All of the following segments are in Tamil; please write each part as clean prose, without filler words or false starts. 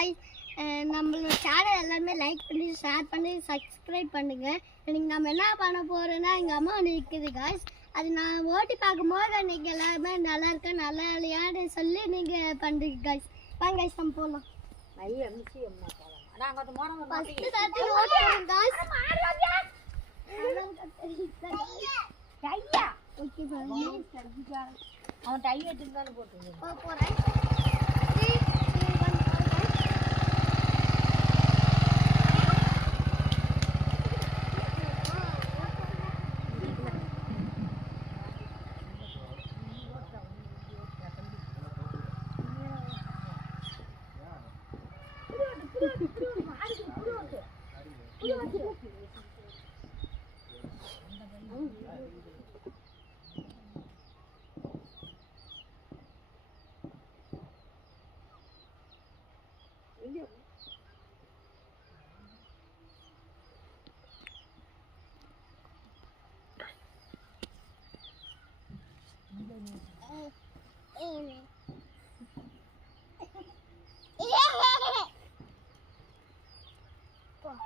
காய்ஸ், நம்மளோட சேனல் எல்லாருமே லைக் பண்ணி ஷேர் பண்ணி சப்ஸ்கிரைப் பண்ணுங்க. இன்னைக்கு நம்ம என்ன பண்ண போறோம்னா எங்கள் அம்மா ஒன்று இருக்குது காய்ஸ். அது நான் ஓட்டி பார்க்கும்போது அன்றைக்கி எல்லாருமே நல்லா இருக்கா நல்லா இல்லையான்னு சொல்லி நீங்கள் பண்ணுறீங்க காய்ஸ். வாங்க காய்ஸ் நம்ம போகலாம். அவன் டை வச்சிருந்தாலும் போட்டு போகிறேன்.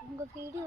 உங்க வீடியோ